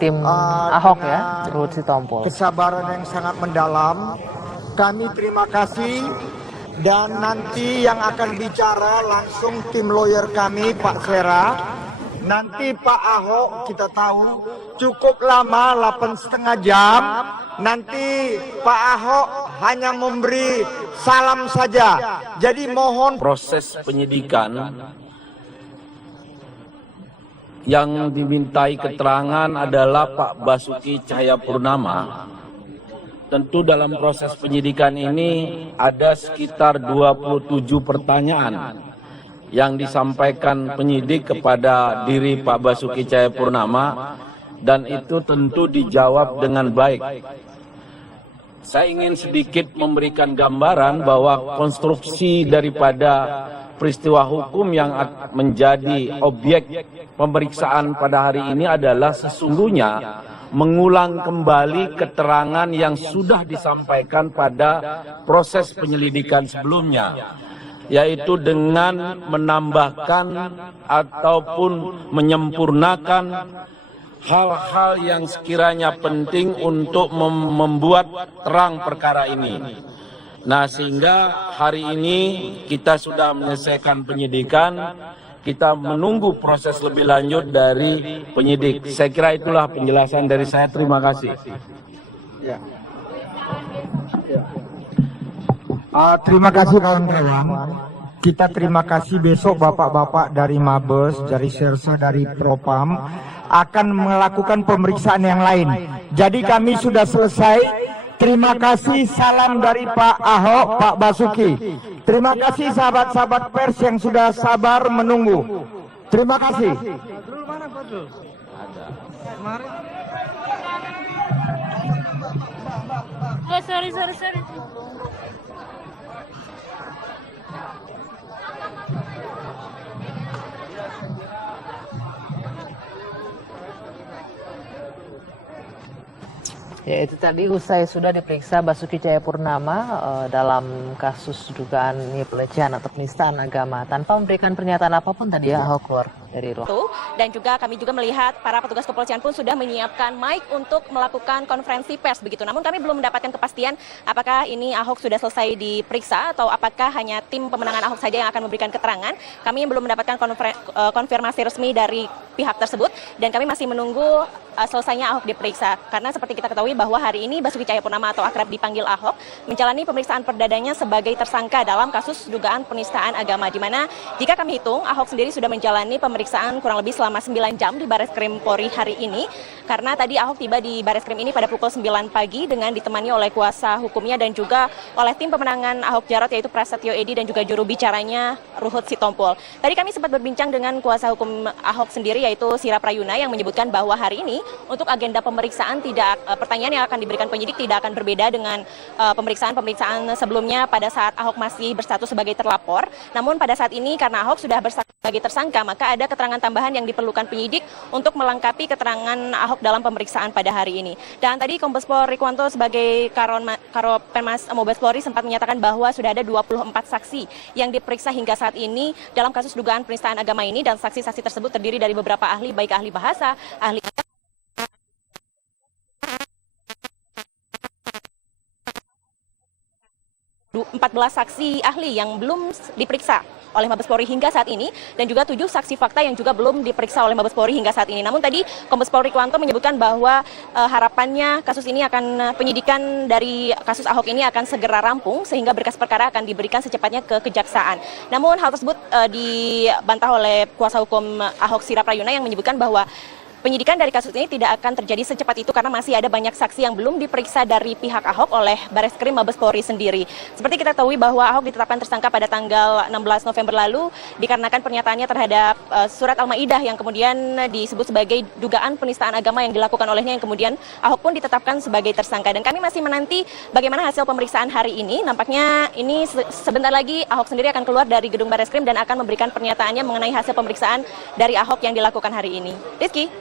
tim Ahok ya, Ruhut Sitompul. Kesabaran yang sangat mendalam. Kami terima kasih, dan nanti yang akan bicara langsung tim lawyer kami, Pak Sera. Nanti Pak Ahok kita tahu cukup lama, 8,5 jam. Nanti Pak Ahok hanya memberi salam saja. Jadi mohon proses penyidikan yang dimintai keterangan adalah Pak Basuki Cahayapurnama. Tentu dalam proses penyidikan ini ada sekitar 27 pertanyaan yang disampaikan penyidik kepada diri Pak Basuki Cahayapurnama, dan itu tentu dijawab dengan baik. Saya ingin sedikit memberikan gambaran bahwa konstruksi daripada peristiwa hukum yang menjadi objek pemeriksaan pada hari ini adalah sesungguhnya mengulang kembali keterangan yang sudah disampaikan pada proses penyelidikan sebelumnya, yaitu dengan menambahkan ataupun menyempurnakan hal-hal yang sekiranya penting untuk membuat terang perkara ini. Nah, sehingga hari ini kita sudah menyelesaikan penyidikan, kita menunggu proses lebih lanjut dari penyidik. Saya kira itulah penjelasan dari saya. Terima kasih. ya. Terima kasih kawan-kawan. Kita terima kasih, besok bapak-bapak dari Mabes, dari Sersa, dari Propam akan melakukan pemeriksaan yang lain. Jadi kami sudah selesai. Terima kasih, salam dari Pak Ahok, Pak Basuki. Terima kasih sahabat-sahabat pers yang sudah sabar menunggu. Terima kasih. Oh, sorry. Ya, itu tadi usai sudah diperiksa Basuki Cahayapurnama dalam kasus dugaan pelecehan atau penistaan agama tanpa memberikan pernyataan apapun tadi ya Ahok keluar dari ruang. Dan juga kami juga melihat para petugas kepolisian pun sudah menyiapkan mic untuk melakukan konferensi pers begitu. Namun kami belum mendapatkan kepastian apakah ini Ahok sudah selesai diperiksa atau apakah hanya tim pemenangan Ahok saja yang akan memberikan keterangan. Kami belum mendapatkan konfirmasi resmi dari pihak tersebut, dan kami masih menunggu selesainya Ahok diperiksa. Karena seperti kita ketahui bahwa hari ini Basuki Cahayapurnama atau akrab dipanggil Ahok menjalani pemeriksaan perdananya sebagai tersangka dalam kasus dugaan penistaan agama, di mana jika kami hitung Ahok sendiri sudah menjalani pemeriksaan kurang lebih selama 9 jam di Bareskrim Polri hari ini, karena tadi Ahok tiba di Bareskrim ini pada pukul 9 pagi dengan ditemani oleh kuasa hukumnya dan juga oleh tim pemenangan Ahok Jarot yaitu Prasetyo Edy dan juga juru bicaranya Ruhut Sitompul. Tadi kami sempat berbincang dengan kuasa hukum Ahok sendiri yaitu Sira Prayuna yang menyebutkan bahwa hari ini untuk agenda pemeriksaan pertanyaan yang akan diberikan penyidik tidak akan berbeda dengan pemeriksaan sebelumnya pada saat Ahok masih berstatus sebagai terlapor. Namun pada saat ini karena Ahok sudah berstatus sebagai tersangka, maka ada keterangan tambahan yang diperlukan penyidik untuk melengkapi keterangan Ahok dalam pemeriksaan pada hari ini. Dan tadi Kombes Pol Rikwanto sebagai Karopenmas Mabes Polri sempat menyatakan bahwa sudah ada 24 saksi yang diperiksa hingga saat ini dalam kasus dugaan penistaan agama ini, dan saksi-saksi tersebut terdiri dari beberapa ahli, baik ahli bahasa, ahli 14 saksi ahli yang belum diperiksa oleh Mabes Polri hingga saat ini, dan juga 7 saksi fakta yang juga belum diperiksa oleh Mabes Polri hingga saat ini. Namun tadi Kombes Pol Rikwanto menyebutkan bahwa harapannya kasus ini penyidikan dari kasus Ahok ini akan segera rampung sehingga berkas perkara akan diberikan secepatnya ke kejaksaan. Namun hal tersebut dibantah oleh kuasa hukum Ahok Sira Prayuna yang menyebutkan bahwa penyidikan dari kasus ini tidak akan terjadi secepat itu karena masih ada banyak saksi yang belum diperiksa dari pihak Ahok oleh Bareskrim Mabes Polri sendiri. Seperti kita ketahui bahwa Ahok ditetapkan tersangka pada tanggal 16 November lalu dikarenakan pernyataannya terhadap surat Al-Maidah yang kemudian disebut sebagai dugaan penistaan agama yang dilakukan olehnya, yang kemudian Ahok pun ditetapkan sebagai tersangka. Dan kami masih menanti bagaimana hasil pemeriksaan hari ini. Nampaknya ini sebentar lagi Ahok sendiri akan keluar dari gedung Bareskrim dan akan memberikan pernyataannya mengenai hasil pemeriksaan dari Ahok yang dilakukan hari ini. Rizky.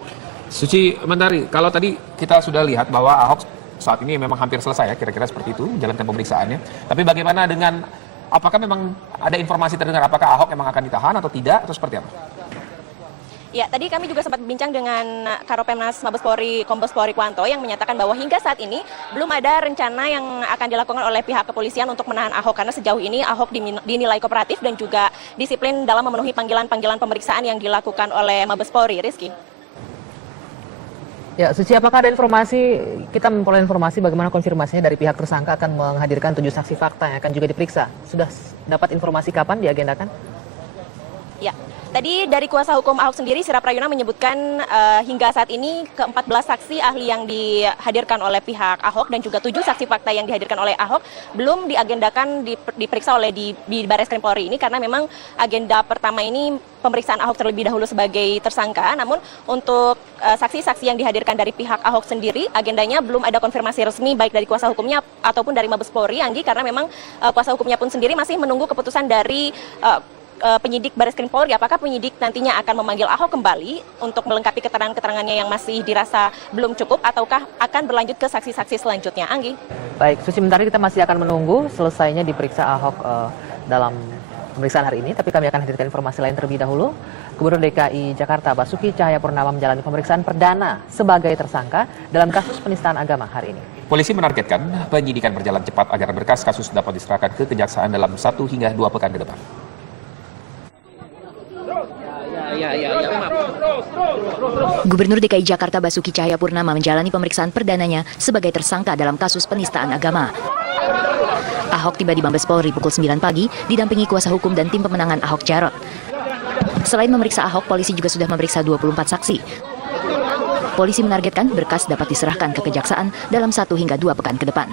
Suci Mentari, kalau tadi kita sudah lihat bahwa Ahok saat ini memang hampir selesai ya, kira-kira seperti itu menjalankan pemeriksaannya. Tapi bagaimana dengan, apakah memang ada informasi terdengar apakah Ahok memang akan ditahan atau tidak, atau seperti apa? Ya, tadi kami juga sempat berbincang dengan Karopemnas Mabes Polri, Kombes Pol Rikwanto yang menyatakan bahwa hingga saat ini belum ada rencana yang akan dilakukan oleh pihak kepolisian untuk menahan Ahok karena sejauh ini Ahok dinilai kooperatif dan juga disiplin dalam memenuhi panggilan-panggilan pemeriksaan yang dilakukan oleh Mabes Polri. Rizky. Ya, Suci, apakah ada informasi, kita memperoleh informasi bagaimana konfirmasinya dari pihak tersangka akan menghadirkan 7 saksi fakta yang akan juga diperiksa? Sudah dapat informasi kapan diagendakan? Ya, tadi dari kuasa hukum Ahok sendiri, Sira Prayuna menyebutkan hingga saat ini ke-14 saksi ahli yang dihadirkan oleh pihak Ahok dan juga 7 saksi fakta yang dihadirkan oleh Ahok belum diagendakan diperiksa oleh di Barreskrim Polri ini karena memang agenda pertama ini pemeriksaan Ahok terlebih dahulu sebagai tersangka. Namun untuk saksi-saksi yang dihadirkan dari pihak Ahok sendiri, agendanya belum ada konfirmasi resmi baik dari kuasa hukumnya ataupun dari Mabes Polri, Anggi, karena memang kuasa hukumnya pun sendiri masih menunggu keputusan dari penyidik Barreskrim Polri, apakah penyidik nantinya akan memanggil Ahok kembali untuk melengkapi keterangan-keterangannya yang masih dirasa belum cukup ataukah akan berlanjut ke saksi-saksi selanjutnya. Anggi. Baik, Suci, sementara kita masih akan menunggu selesainya diperiksa Ahok dalam pemeriksaan hari ini, tapi kami akan hadirkan informasi lain terlebih dahulu. Gubernur DKI Jakarta Basuki Cahayapurnama menjalani pemeriksaan perdana sebagai tersangka dalam kasus penistaan agama hari ini. Polisi menargetkan penyidikan berjalan cepat agar berkas kasus dapat diserahkan ke Kejaksaan dalam 1 hingga 2 pekan ke depan. Gubernur DKI Jakarta Basuki Cahayapurnama menjalani pemeriksaan perdananya sebagai tersangka dalam kasus penistaan agama. Ahok tiba di Mabes Polri pukul 9 pagi, didampingi kuasa hukum dan tim pemenangan Ahok Jarot. Selain memeriksa Ahok, polisi juga sudah memeriksa 24 saksi. Polisi menargetkan berkas dapat diserahkan ke Kejaksaan dalam 1 hingga 2 pekan ke depan.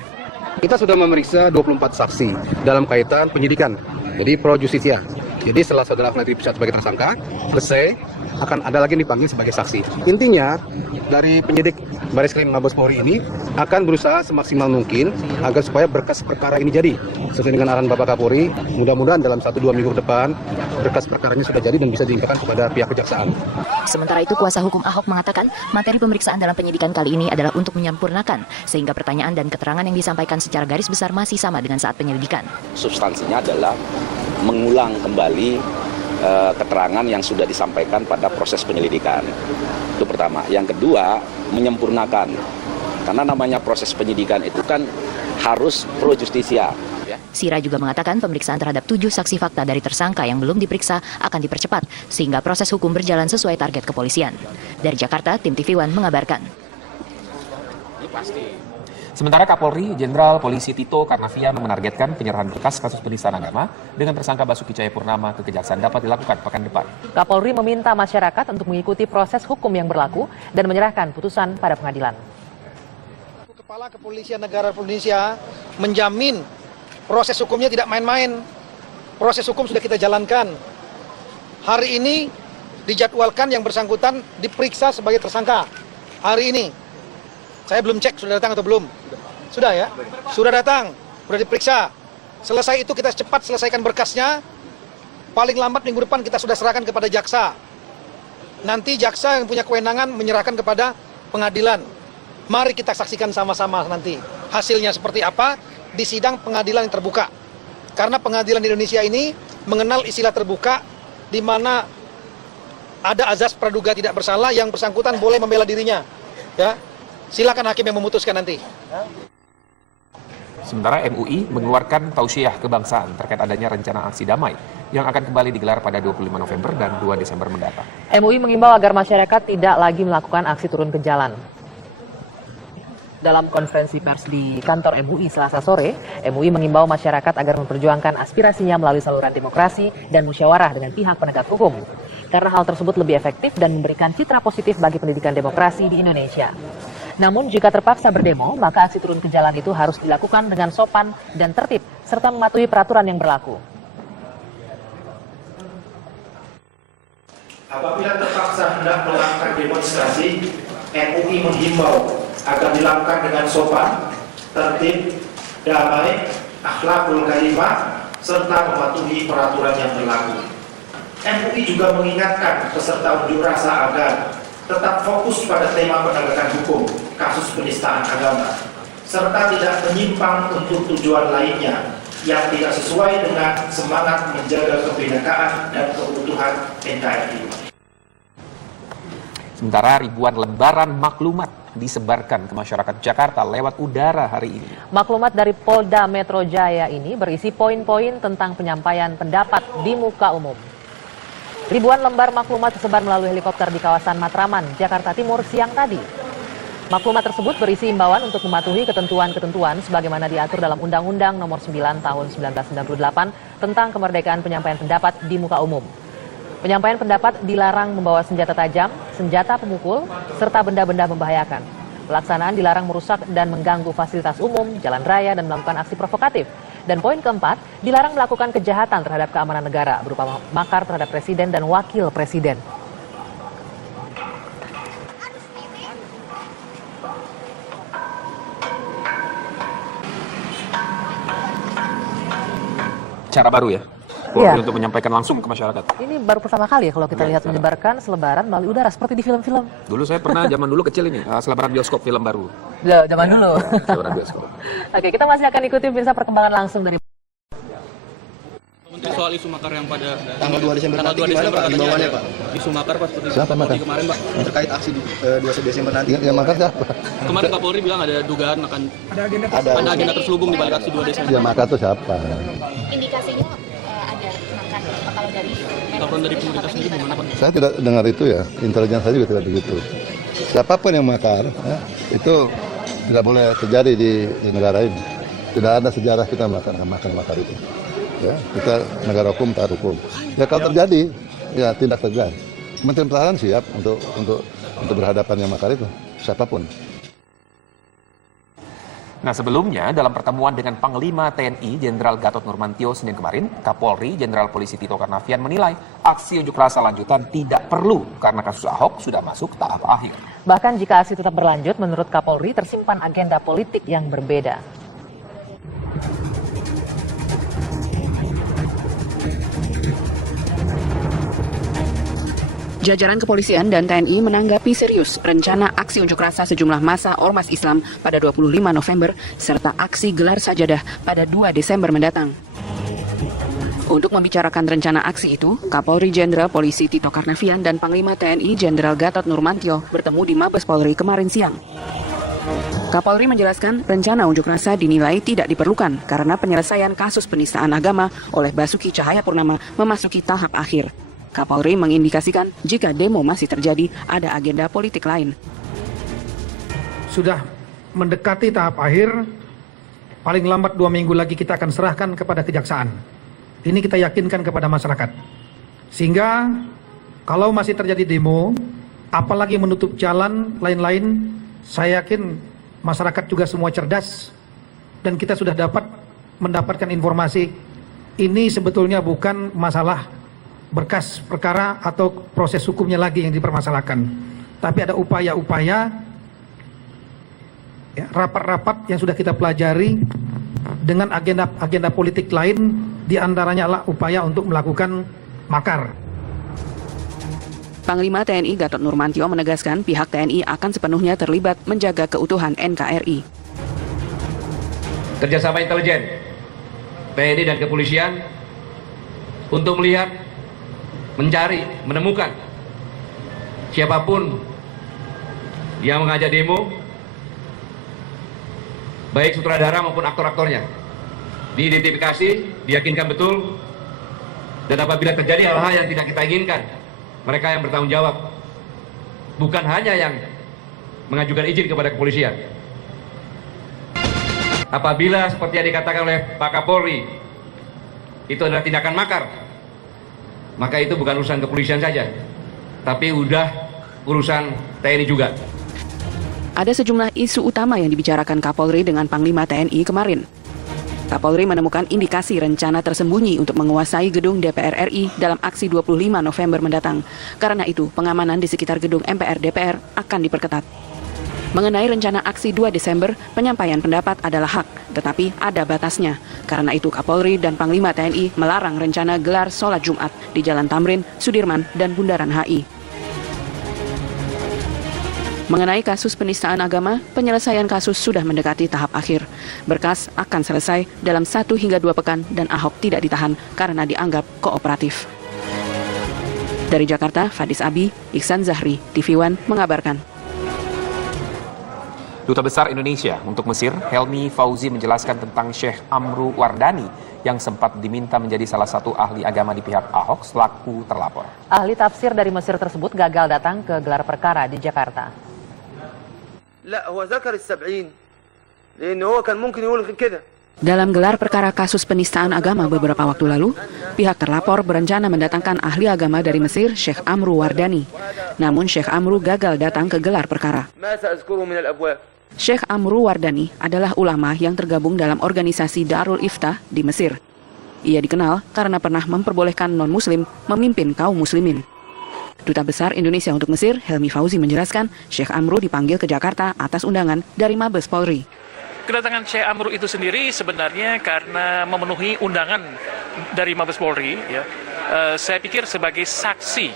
Kita sudah memeriksa 24 saksi dalam kaitan penyidikan, jadi pro justisia. Jadi setelah saudara Freddy diperiksa sebagai tersangka, selesai, akan ada lagi yang dipanggil sebagai saksi. Intinya, dari penyidik Barreskrim Mabes Polri ini akan berusaha semaksimal mungkin agar supaya berkas perkara ini jadi. Sesuai dengan arahan Bapak Kapolri, mudah-mudahan dalam 1-2 minggu ke depan, berkas perkaranya sudah jadi dan bisa dilimpahkan kepada pihak Kejaksaan. Sementara itu, kuasa hukum Ahok mengatakan materi pemeriksaan dalam penyidikan kali ini adalah untuk menyempurnakan, sehingga pertanyaan dan keterangan yang disampaikan secara garis besar masih sama dengan saat penyelidikan. Substansinya adalah mengulang kembali keterangan yang sudah disampaikan pada proses penyelidikan. Itu pertama. Yang kedua, menyempurnakan. Karena namanya proses penyidikan itu kan harus pro justisia. Sira juga mengatakan pemeriksaan terhadap 7 saksi fakta dari tersangka yang belum diperiksa akan dipercepat, sehingga proses hukum berjalan sesuai target kepolisian. Dari Jakarta, Tim TV One mengabarkan. Sementara Kapolri Jenderal Polisi Tito Karnavian menargetkan penyerahan berkas kasus penistaan agama dengan tersangka Basuki Cahayapurnama ke Kejaksaan dapat dilakukan pekan depan. Kapolri meminta masyarakat untuk mengikuti proses hukum yang berlaku dan menyerahkan putusan pada pengadilan. Kepala Kepolisian Negara Indonesia menjamin proses hukumnya tidak main-main. Proses hukum sudah kita jalankan. Hari ini dijadwalkan yang bersangkutan diperiksa sebagai tersangka. Hari ini. Saya belum cek sudah datang atau belum. Sudah ya? Sudah datang, sudah diperiksa. Selesai itu kita cepat selesaikan berkasnya. Paling lambat minggu depan kita sudah serahkan kepada jaksa. Nanti jaksa yang punya kewenangan menyerahkan kepada pengadilan. Mari kita saksikan sama-sama nanti hasilnya seperti apa di sidang pengadilan yang terbuka. Karena pengadilan di Indonesia ini mengenal istilah terbuka di mana ada azas praduga tidak bersalah, yang bersangkutan boleh membela dirinya. Ya. Silakan hakim yang memutuskan nanti. Sementara MUI mengeluarkan tausiah kebangsaan terkait adanya rencana aksi damai yang akan kembali digelar pada 25 November dan 2 Desember mendatang. MUI mengimbau agar masyarakat tidak lagi melakukan aksi turun ke jalan. Dalam konferensi pers di kantor MUI Selasa sore, MUI mengimbau masyarakat agar memperjuangkan aspirasinya melalui saluran demokrasi dan musyawarah dengan pihak penegak hukum. Karena hal tersebut lebih efektif dan memberikan citra positif bagi pendidikan demokrasi di Indonesia. Namun jika terpaksa berdemo, maka aksi turun ke jalan itu harus dilakukan dengan sopan dan tertib, serta mematuhi peraturan yang berlaku. Apabila terpaksa hendak melakukan demonstrasi, MUI menghimbau agar dilakukan dengan sopan, tertib, damai, akhlakul karimah, serta mematuhi peraturan yang berlaku. MUI juga mengingatkan peserta unjuk rasa agar tetap fokus pada tema penegakan hukum, kasus penistaan agama, serta tidak menyimpang untuk tujuan lainnya yang tidak sesuai dengan semangat menjaga kebinekaan dan keutuhan NKRI. Sementara ribuan lembaran maklumat disebarkan ke masyarakat Jakarta lewat udara hari ini. Maklumat dari Polda Metro Jaya ini berisi poin-poin tentang penyampaian pendapat di muka umum. Ribuan lembar maklumat tersebar melalui helikopter di kawasan Matraman, Jakarta Timur siang tadi. Maklumat tersebut berisi imbauan untuk mematuhi ketentuan-ketentuan sebagaimana diatur dalam Undang-Undang Nomor 9 Tahun 1998 tentang kemerdekaan penyampaian pendapat di muka umum. Penyampaian pendapat dilarang membawa senjata tajam, senjata pemukul, serta benda-benda membahayakan. Pelaksanaan dilarang merusak dan mengganggu fasilitas umum, jalan raya, dan melakukan aksi provokatif. Dan poin keempat, dilarang melakukan kejahatan terhadap keamanan negara berupa makar terhadap presiden dan wakil presiden. Cara baru ya? Iya. Untuk menyampaikan langsung ke masyarakat. Ini baru pertama kali ya kalau kita lihat menyebarkan selebaran melalui udara seperti di film-film. Dulu saya pernah zaman dulu kecil ini, selebaran bioskop film baru. Ya, zaman dulu. Selebaran bioskop. Oke, kita masih akan ikuti pemirsa perkembangan langsung dari Menteri soal isu makar yang pada tanggal 2 Desember tanggal 2 Desember Pak, himbauannya Pak. Isu makar Pak seperti Siapa makar? kemarin Pak. Terkait aksi 2 Desember nanti. Yang makar siapa? Kemarin Kapolri bilang ada dugaan akan ada agenda terselubung di balik aksi 2 Desember. Yang makar itu siapa? Indikasinya ada makar kalau dari laporan dari pemerintah sendiri gimana Pak? Saya tidak dengar itu ya. Intelijen saya juga tidak begitu. Siapapun yang makar, ya, itu tidak boleh terjadi di negara ini. Tidak ada sejarah kita makar itu. Ya, kita negara hukum, taat hukum. Ya kalau terjadi, ya tindak tegas. Kementerian Pertahanan siap untuk berhadapan yang makar itu, siapapun. Nah, sebelumnya dalam pertemuan dengan Panglima TNI Jenderal Gatot Nurmantio Senin kemarin, Kapolri Jenderal Polisi Tito Karnavian menilai aksi unjuk rasa lanjutan tidak perlu karena kasus Ahok sudah masuk tahap akhir. Bahkan jika aksi tetap berlanjut, menurut Kapolri tersimpan agenda politik yang berbeda. Jajaran kepolisian dan TNI menanggapi serius rencana aksi unjuk rasa sejumlah massa Ormas Islam pada 25 November serta aksi gelar sajadah pada 2 Desember mendatang. Untuk membicarakan rencana aksi itu, Kapolri Jenderal Polisi Tito Karnavian dan Panglima TNI Jenderal Gatot Nurmantio bertemu di Mabes Polri kemarin siang. Kapolri menjelaskan rencana unjuk rasa dinilai tidak diperlukan karena penyelesaian kasus penistaan agama oleh Basuki Cahayapurnama memasuki tahap akhir. Kapolri mengindikasikan jika demo masih terjadi, ada agenda politik lain. Sudah mendekati tahap akhir, paling lambat 2 minggu lagi kita akan serahkan kepada kejaksaan. Ini kita yakinkan kepada masyarakat. Sehingga kalau masih terjadi demo, apalagi menutup jalan lain-lain, saya yakin masyarakat juga semua cerdas dan kita sudah mendapatkan informasi ini sebetulnya bukan masalah berkas perkara atau proses hukumnya lagi yang dipermasalahkan, tapi ada upaya-upaya ya, rapat-rapat yang sudah kita pelajari dengan agenda politik lain, diantaranya adalah upaya untuk melakukan makar. Panglima TNI Gatot Nurmantio menegaskan pihak TNI akan sepenuhnya terlibat menjaga keutuhan NKRI. Kerjasama intelijen, TNI dan kepolisian untuk melihat, mencari, menemukan siapapun yang mengajak demo, baik sutradara maupun aktor-aktornya, diidentifikasi, diyakinkan betul, dan apabila terjadi hal-hal yang tidak kita inginkan, mereka yang bertanggung jawab, bukan hanya yang mengajukan izin kepada kepolisian. Apabila seperti yang dikatakan oleh Pak Kapolri, itu adalah tindakan makar, maka itu bukan urusan kepolisian saja, tapi udah urusan TNI juga. Ada sejumlah isu utama yang dibicarakan Kapolri dengan Panglima TNI kemarin. Kapolri menemukan indikasi rencana tersembunyi untuk menguasai gedung DPR RI dalam aksi 25 November mendatang. Karena itu, pengamanan di sekitar gedung MPR DPR akan diperketat. Mengenai rencana aksi 2 Desember, penyampaian pendapat adalah hak, tetapi ada batasnya. Karena itu Kapolri dan Panglima TNI melarang rencana gelar sholat Jumat di Jalan Tamrin, Sudirman, dan Bundaran HI. Mengenai kasus penistaan agama, penyelesaian kasus sudah mendekati tahap akhir. Berkas akan selesai dalam 1 hingga 2 pekan dan Ahok tidak ditahan karena dianggap kooperatif. Dari Jakarta, Fadis Abi, Iksan Zahri, TV One mengabarkan. Duta Besar Indonesia untuk Mesir, Helmi Fauzi menjelaskan tentang Syekh Amru Wardani yang sempat diminta menjadi salah satu ahli agama di pihak Ahok selaku terlapor. Ahli tafsir dari Mesir tersebut gagal datang ke gelar perkara di Jakarta. Dalam gelar perkara kasus penistaan agama beberapa waktu lalu, pihak terlapor berencana mendatangkan ahli agama dari Mesir, Syekh Amru Wardani. Namun Syekh Amru gagal datang ke gelar perkara. Syekh Amru Wardani adalah ulama yang tergabung dalam organisasi Darul Iftah di Mesir. Ia dikenal karena pernah memperbolehkan non-muslim memimpin kaum muslimin. Duta Besar Indonesia untuk Mesir, Helmi Fauzi menjelaskan, Syekh Amru dipanggil ke Jakarta atas undangan dari Mabes Polri. Kedatangan Syekh Amru itu sendiri sebenarnya karena memenuhi undangan dari Mabes Polri. Ya. Saya pikir sebagai saksi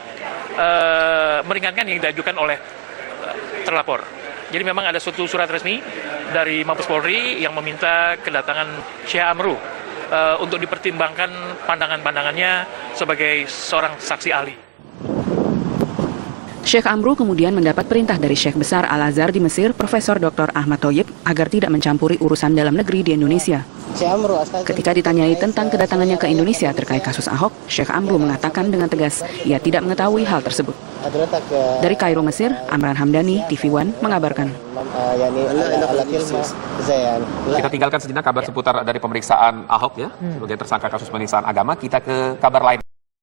meringankan yang diajukan oleh terlapor. Jadi memang ada suatu surat resmi dari Mabes Polri yang meminta kedatangan Syekh Amru untuk dipertimbangkan pandangan-pandangannya sebagai seorang saksi ahli. Syekh Amru kemudian mendapat perintah dari Syekh Besar Al-Azhar di Mesir, Profesor Dr. Ahmad Thoyib, agar tidak mencampuri urusan dalam negeri di Indonesia. Ketika ditanyai tentang kedatangannya ke Indonesia terkait kasus Ahok, Syekh Amru mengatakan dengan tegas, ia tidak mengetahui hal tersebut. Dari Kairo, Mesir, Amran Hamdani, TV One mengabarkan. Kita tinggalkan sejenak kabar seputar dari pemeriksaan Ahok ya, sebagai tersangka kasus penistaan agama. Kita ke kabar lain.